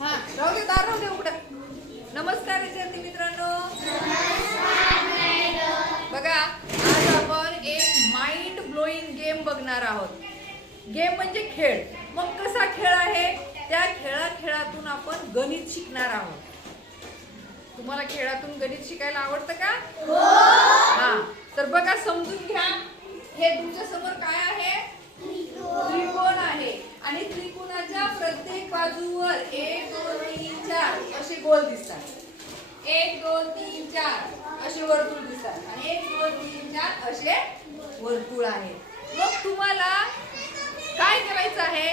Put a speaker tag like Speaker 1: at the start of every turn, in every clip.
Speaker 1: हा राहू दे दार राहू दे उघडं नमस्कार विद्यार्थी मित्रांनो. बघा आज आपण एक माइंड ब्लोईंग गेम बघणार आहोत. गेम म्हणजे खेळ. मग कसा खेळ आहे? त्या खेळा खेळातून आपण गणित शिकणार आहोत. तुम्हाला खेळातून गणित शिकायला आवडतं का? हा. तर बघा समजून घ्या. हे तुमच्यासमोर काय आहे? त्रिकोण आहे आणि त्रिकोणाच्या प्रत्येक बाजूवर एक दोन तीन चार असे गोल दिसतात. एक दोन तीन चार. असे वर्तुळ दिसतात. आणि एक दोन तीन चार असे वर्तुळ आहेत मग तुम्हाला काय करायचं आहे?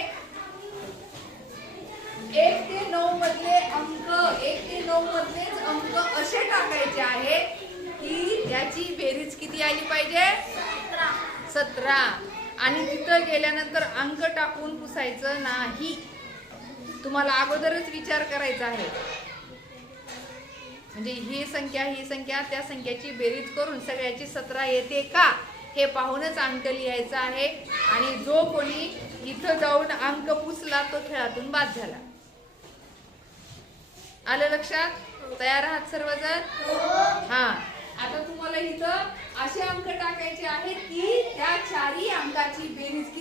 Speaker 1: एक ते नऊ मधले अंक एक ते नऊ मधलेच अंक असे टाकायचे आहेत की त्याची बेरीज किती आली पाहिजे? सतरा. आणि तिथं गेल्यानंतर अंक टाकून पुसायचं नाही. तुम्हाला अगोदरच विचार करायचा आहे. म्हणजे ही संख्या ही संख्या त्या संख्याची बेरीज करून सगळ्याची सतरा येते का? हे पाहूनच अंक लिहायचा आहे. आणि जो कोणी इथं जाऊन अंक पुसला तो खेळातून बाद झाला. आलं लक्षात? तयार आहात सर्वजण? हा. आता तुम्हाला इथं असे अंक टाकायचे आहेत की त्या चारही अंकाची बेरीज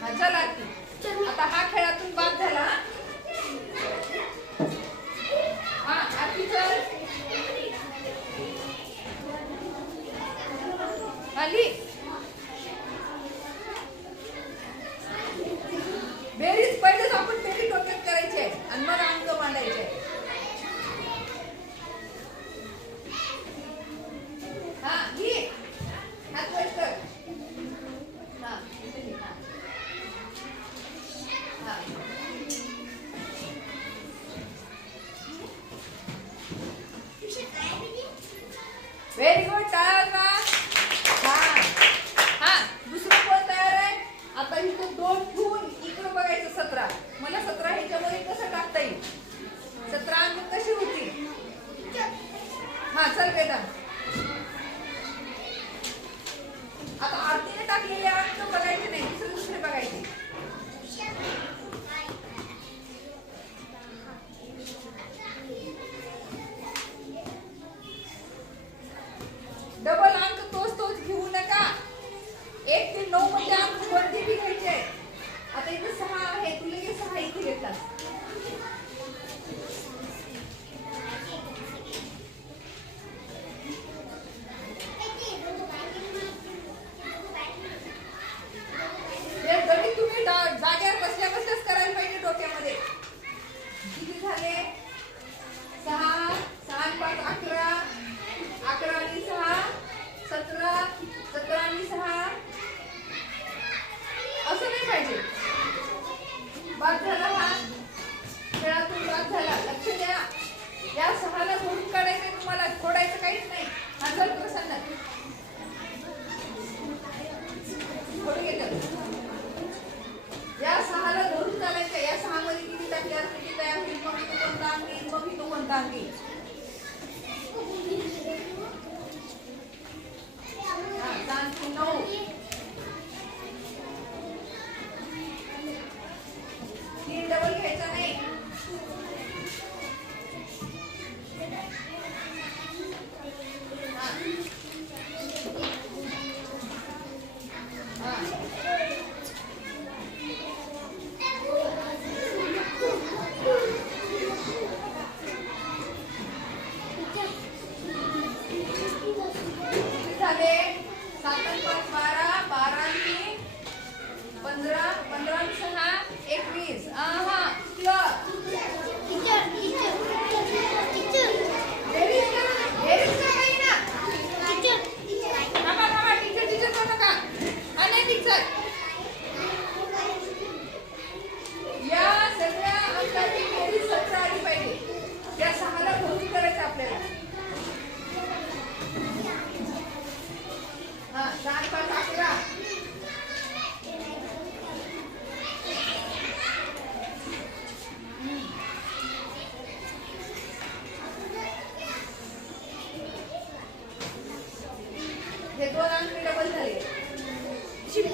Speaker 1: हा, चला आता हा खेळातून बाद झाला हा आरती चल. आली. बारा बारा ते पंद्रह पंधरा Jimmy! Jimmy!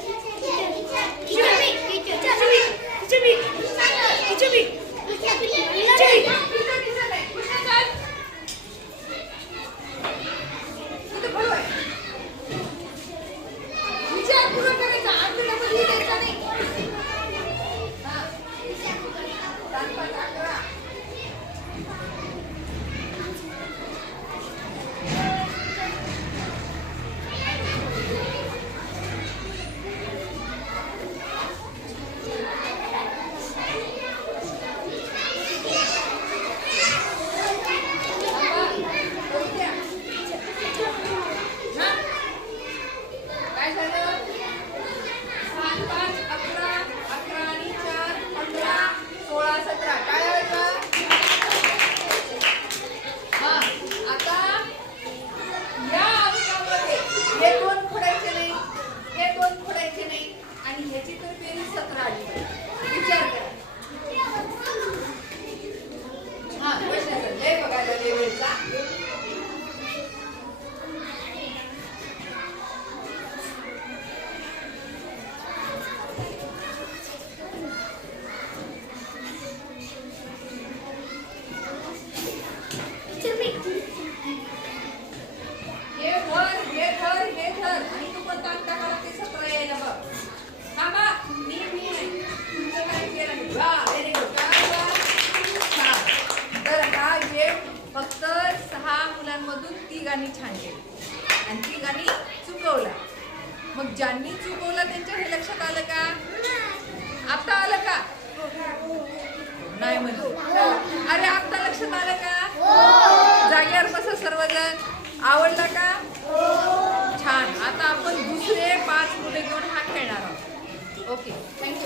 Speaker 1: Jimmy! Jimmy! मुलांमधून तिघांनी छान केली. आणि तिघांनी चुकवला. मग ज्यांनी चुकवलं त्यांच्या हे लक्षात आलं का? आता आलं का? नाही म्हणजे अरे आता लक्षात आलं का? जागेवर कसं सर्वजण. आवडला का? छान. आता आपण दुसरे पाच मुले घेऊन हा खेळणार आहोत. ओके. थँक्यू